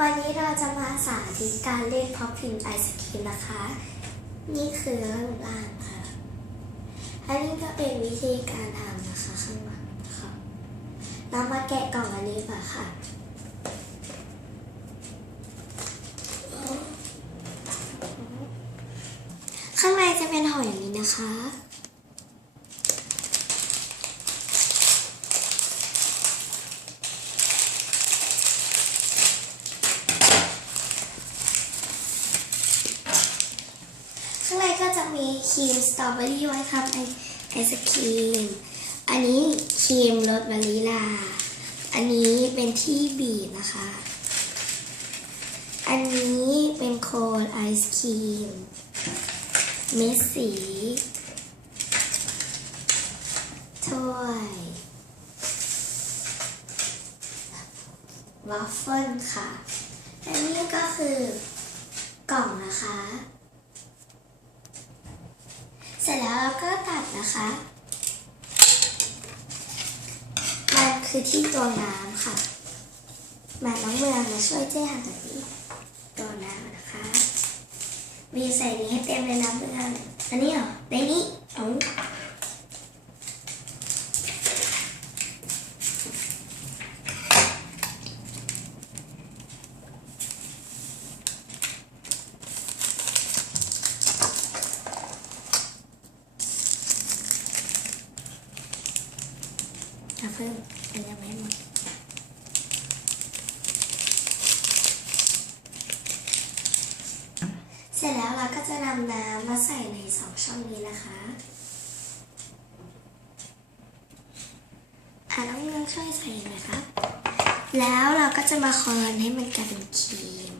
วันนี้เราจะมาสาธิตการเล่นพับพิมไอศครีมนะคะ นี่คือข้างล่างค่ะ อันนี้ก็เป็นวิธีการทำนะคะข้างหลังนะคะเรามาแกะกล่องอันนี้ก่อนค่ะข้างในจะเป็นห่ออย่างนี้นะคะ ข้างในก็จะ มีครีมสตรอเบอรี่ไว้ทำไอไอศครีม อันนี้ครีมรสวานิลา อันนี้เป็นที่บีบนะคะ อันนี้เป็นโคนไอศครีม เม็ดสีถ้วยวัฟเฟิลค่ะอันนี้ก็คือกล่องนะคะ เสร็จแล้วเราก็ตัด นะคะ มันคือที่ตัวน้ำค่ะ มาน้องเมืองมาช่วยเจ๊หาแบบนี้ตัวน้ำนะคะ มีใส่นี้ให้เต็มเลยนะเพื่อนอันนี้เหรอในนี้อ๋อ เพิ่มอันยังไม่หมดเสร็จแล้วเราก็จะนำน้ำมาใส่ในสองช่องนี้นะคะอะน้องเงช่วยใส่หน่อยครับ แล้วเราก็จะมาคอนให้มันกลายเป็นครีม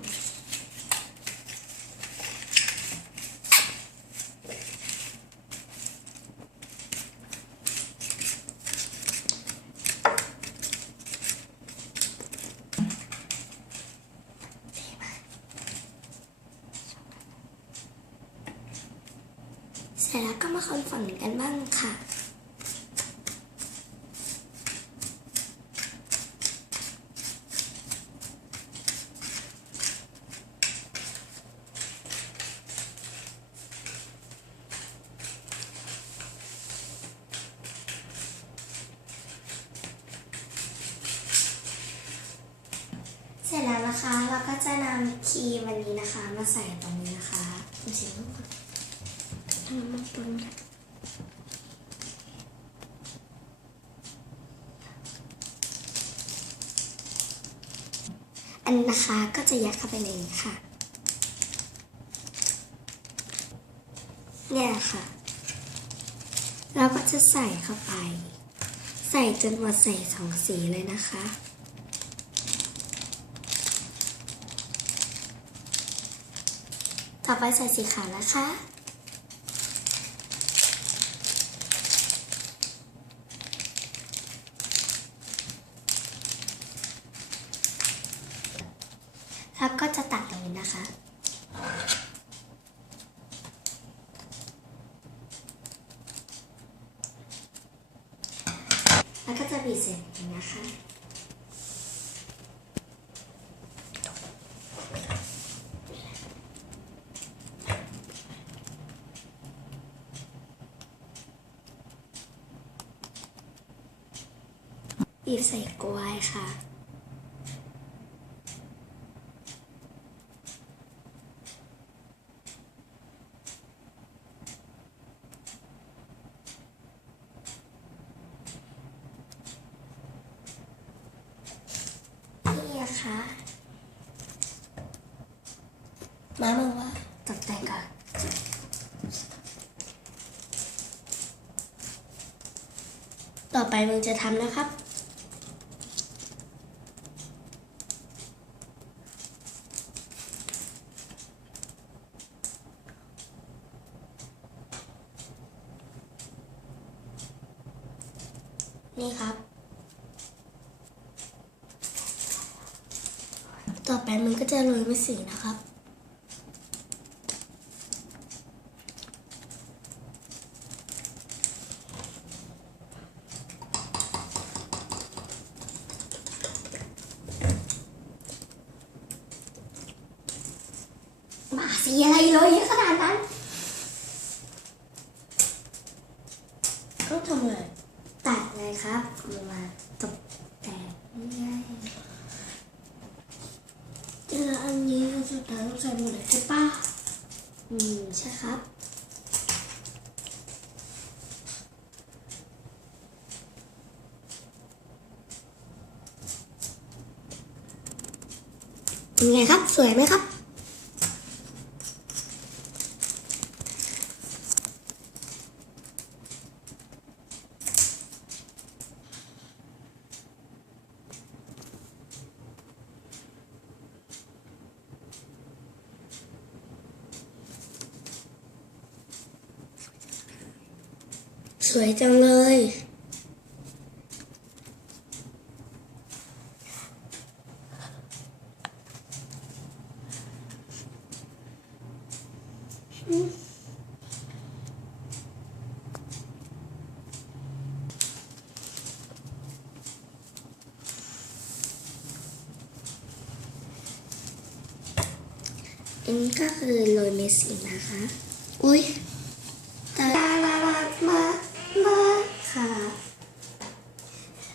ร็จแล้วก็มาคนฝั่งนี้กันบ้างค่ะเสร็จแล้วนะคะ เราก็จะนำครีมอันนี้นะคะ มาใส่ตรงนี้นะคะดูสิลูกค่ะ ทำ มันปนกันอันนะคะก็จะยัดเข้าไปในนี้ค่ะ เนี่ยค่ะ เราก็จะใส่เข้าไป ใส่จนหมดใส่สองสีเลยนะคะต่อไปใส่สีขาวนะคะ ก็จะตัดตรงนี้นะคะแล้วก็จะบีบเสร็จอย่างนี้นะคะบีบใส่กล้วยค่ะ นี่นะคะ มามึงว่าตกแต่งก่อนต่อไปมึงจะทำนะครับ นี่ครับ ต่อไปมันก็จะโรยด้วยสีนะครับ น สีอะไรเลยเยอะขนาดนั้นต้องทำอะไรตัดเลยครับมาตกแต่งง่ายเจออันนี้ก็สุดท้ายต้องใส่หมดเลยใช่ปะอืมใช่ครับเป็นไงครับ สวยไหมครับ สวยจังเลย อันนี้ก็คือโรยเมสซี่นะคะ อุ้ยตาลาลาลามามาค่ะ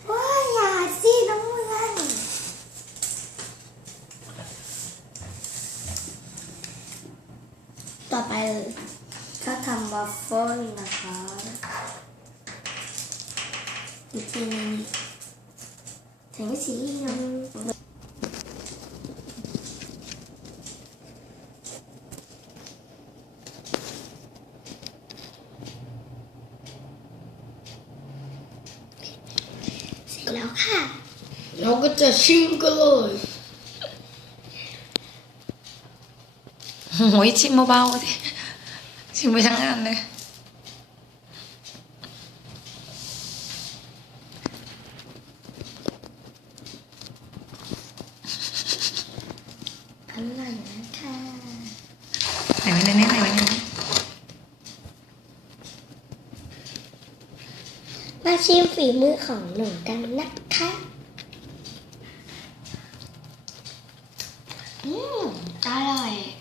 ว้าอย่าสิน้องเมือง ต่อไปก็ทำวอฟเฟิลนะคะอีกทีนึงถึงสีน้องเสร็จแล้วค่ะเราก็จะชิมกันเลย โอ้ยชิมเบาๆสิชิมไปทั้งงานเลยอร่อยนะคะไหนไว้ในนี้ไหนไว้ในนี้มาชิมฝีมือของหนูกันนะคะอืมอร่อยอย่